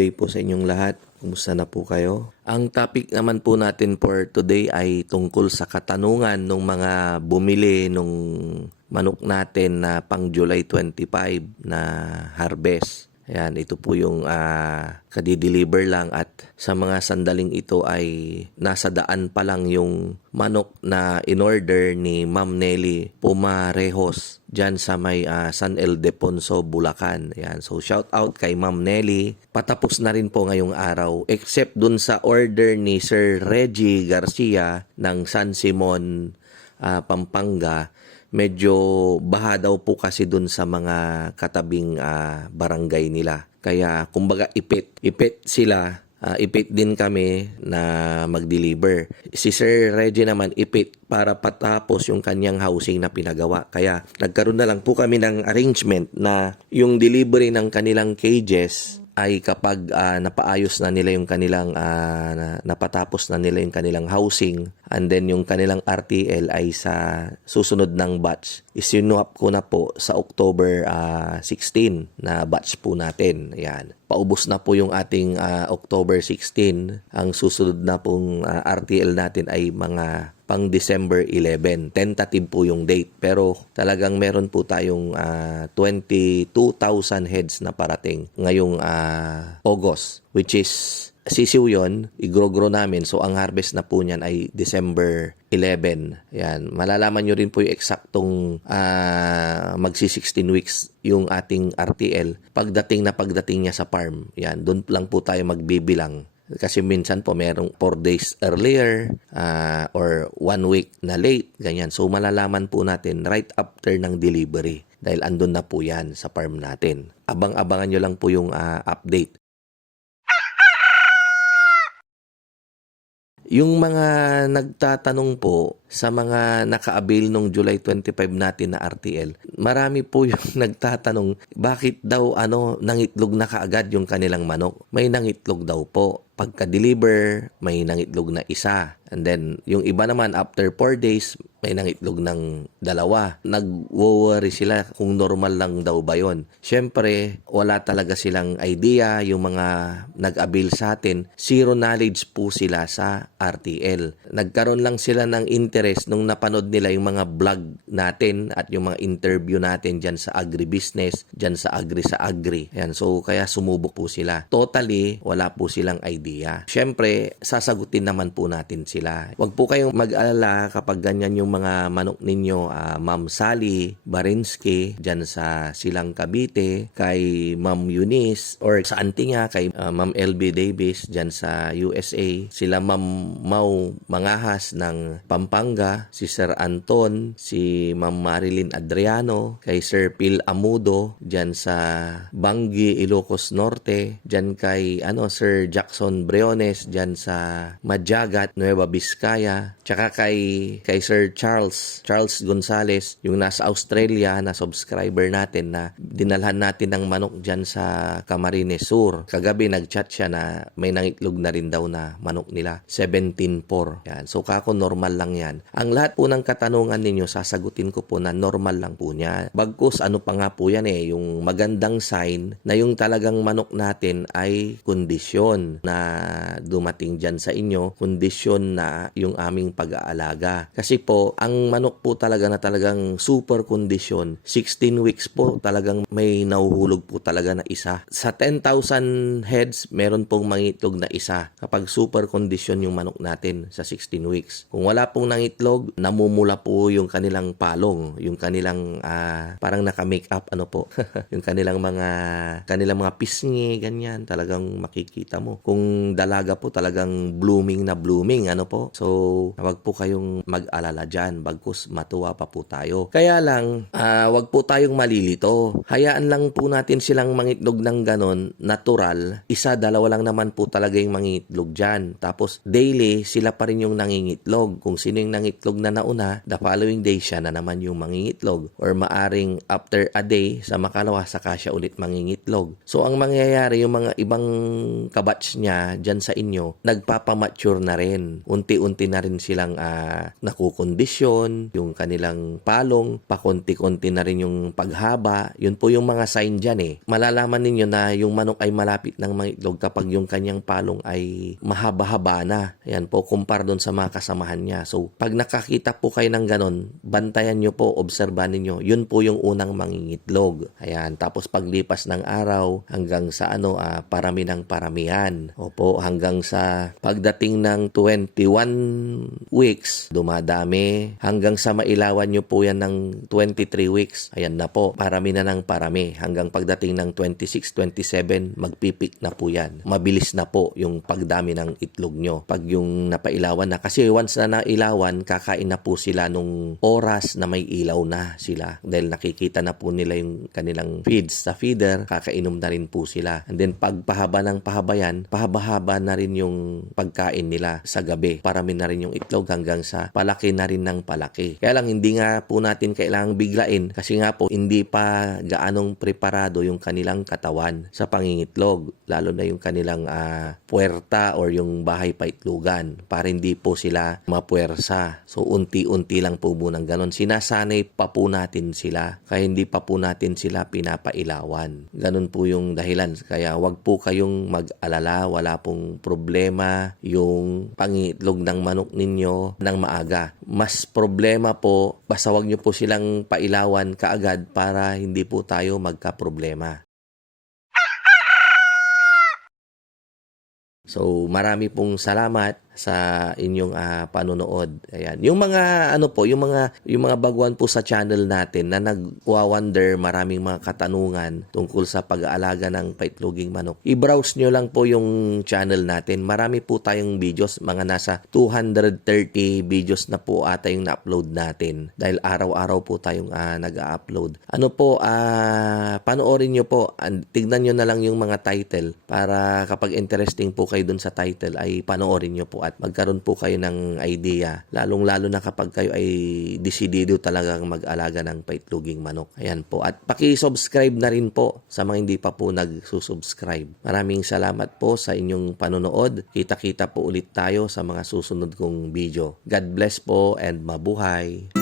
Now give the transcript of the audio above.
day po sa inyong lahat. Kumusta na po kayo? Ang topic naman po natin for today ay tungkol sa katanungan ng mga bumili nung manok natin na pang July 25 na harvest. Ayan, ito po yung kadideliver lang at sa mga sandaling ito ay nasa daan pa lang yung manok na in-order ni Ma'am Nelly Pumarejos dyan sa may San Ildefonso, Bulacan. Ayan, so shout out kay Ma'am Nelly. Patapos na rin po ngayong araw except dun sa order ni Sir Reggie Garcia ng San Simon, Pampanga. Medyo baha daw po kasi dun sa mga katabing barangay nila. Kaya kumbaga ipit sila, ipit din kami na mag-deliver. Si Sir Reggie naman ipit para patapos yung kanyang housing na pinagawa. Kaya nagkaroon na lang po kami ng arrangement na yung delivery ng kanilang cages ay kapag napaayos na nila yung kanilang napatapos na nila yung kanilang housing and then yung kanilang RTL ay sa susunod ng batch isinuap ko na po sa October 16 na batch po natin. Ayan. Paubos na po yung ating October 16. Ang susunod na pong RTL natin ay mga pang December 11. Tentative po yung date. Pero talagang meron po tayong 22,000 heads na parating ngayong August, which is sisiw yun, igrogro namin. So, ang harvest na po niyan ay December 11. Yan. Malalaman nyo rin po yung eksaktong magsi-16 weeks yung ating RTL. Pagdating niya sa farm. Yan. Doon lang po tayo magbibilang. Kasi minsan po merong 4 days earlier or 1 week na late. Ganyan. So, malalaman po natin right after ng delivery. Dahil andun na po yan sa farm natin. Abang-abangan nyo lang po yung update. Yung mga nagtatanong po sa mga naka-avail nung July 25 natin na RTL, marami po yung nagtatanong bakit daw nangitlog na kaagad yung kanilang manok. May nangitlog daw po. Pagka-deliver, may nangitlog na isa. And then, yung iba naman, after 4 days, may nangitlog ng 2. Nag-worry sila kung normal lang daw ba yun. Siyempre, wala talaga silang idea. Yung mga nag-avail sa atin, zero knowledge po sila sa RTL. Nagkaroon lang sila ng interest nung napanood nila yung mga vlog natin at yung mga interview natin dyan sa agribusiness, dyan sa agri. Ayan, so, kaya sumubok po sila. Totally, wala po silang idea. Siyempre, sasagutin naman po natin sila. Huwag po kayong mag-alala kapag ganyan yung mga manok ninyo, Ma'am Sally Barinsky, dyan sa Silang Cavite, kay Ma'am Eunice, or sa auntie nga, kay Ma'am LB Davis, dyan sa USA, sila Ma'am Mau Mangahas ng Pampanga, si Sir Anton, si Ma'am Marilyn Adriano, kay Sir Phil Amudo, dyan sa Bangi, Ilocos Norte, dyan kay Sir Jackson Briones, dyan sa Madyagat, Nueva Vizcaya, tsaka kay Sir Charles Gonzales, yung nasa Australia na subscriber natin na dinalhan natin ng manok dyan sa Camarines Sur. Kagabi nagchat siya na may nangitlog na rin daw na manok nila, 17.4. Yan. So kako normal lang yan. Ang lahat po ng katanungan ninyo, sasagutin ko po na normal lang po niya. Bagkus pa nga po yan yung magandang sign na yung talagang manok natin ay kondisyon na dumating dyan sa inyo, kondisyon na yung aming pag-aalaga. Kasi po, ang manok po talaga na talagang super kondisyon, 16 weeks po talagang may nahuhulog po talaga na isa. Sa 10,000 heads, meron pong mangitlog na isa kapag super kondisyon yung manok natin sa 16 weeks. Kung wala pong nangitlog, namumula po yung kanilang palong, yung kanilang parang naka-make up yung kanilang mga pisngi, ganyan, talagang makikita mo. Kung dalaga po talagang blooming na blooming, So, wag po kayong mag-alala dyan, bagkus matuwa pa po tayo. Kaya lang, wag po tayong malilito. Hayaan lang po natin silang mangitlog ng ganon, natural. 1, 2 lang naman po talaga yung mangitlog dyan. Tapos, daily, sila pa rin yung nangingitlog. Kung sino yung nangitlog na nauna, the following day siya na naman yung mangingitlog. Or maaring after a day, sa makalawa, saka siya ulit mangingitlog. So, ang mangyayari, yung mga ibang kabatch niya, dyan sa inyo, nagpapamature na rin. Unti-unti na rin silang nakukondisyon, yung kanilang palong, pakonti-konti na rin yung paghaba. Yun po yung mga sign dyan eh. Malalaman ninyo na yung manok ay malapit ng mangitlog kapag yung kanyang palong ay mahaba-haba na. Ayan po, kumpara doon sa mga kasamahan niya. So, pag nakakita po kayo ng ganon, bantayan nyo po, obserbahan ninyo. Yun po yung unang mangingitlog. Ayan, tapos paglipas ng araw hanggang sa parami ng paramihan. Opo, hanggang sa pagdating ng 21 weeks, dumadami. Hanggang sa mailawan nyo po yan ng 23 weeks. Ayan na po, parami na ng parami. Hanggang pagdating ng 26, 27, magpipik na po yan. Mabilis na po yung pagdami ng itlog nyo. Pag yung napailawan na, kasi once na nailawan, kakain na po sila nung oras na may ilaw na sila. Dahil nakikita na po nila yung kanilang feeds sa feeder, kakainom na rin po sila. And then pag pahaba ng pahaba yan, pahaba-haba na rin yung pagkain nila sa gabi. Parami na rin yung itlog hanggang sa palaki na rin ng palaki. Kaya lang hindi nga po natin kailangang biglain kasi nga po hindi pa gaanong preparado yung kanilang katawan sa pangingitlog. Lalo na yung kanilang puwerta or yung bahay paitlugan para hindi po sila mapuwersa. So unti-unti lang po munang ganon. Sinasanay pa po natin sila kaya hindi pa po natin sila pinapailawan. Ganon po yung dahilan. Kaya wag po kayong mag-alala, wala pong problema yung pangitlog ng manok ninyo ng maaga. Mas problema po, basta wag nyo po silang pailawan kaagad para hindi po tayo magka-problema. So, marami pong salamat sa inyong panonood. Ayan. Yung mga yung mga baguhan po sa channel natin na nagwa-wonder, maraming mga katanungan tungkol sa pag-aalaga ng paitloging manok. I-browse nyo lang po yung channel natin. Marami po tayong videos, mga nasa 230 videos na po ata yung na-upload natin dahil araw-araw po tayong nag-upload. Panoorin nyo po. Tignan nyo na lang yung mga title para kapag interesting po kayo dun sa title ay panoorin nyo po at magkaroon po kayo ng idea, lalong-lalo na kapag kayo ay desidido talagang mag-alaga ng paitloging manok. Ayan po. At paki-subscribe na rin po sa mga hindi pa po nagsusubscribe. Maraming salamat po sa inyong panonood. Kita-kita po ulit tayo sa mga susunod kong video. God bless po and mabuhay!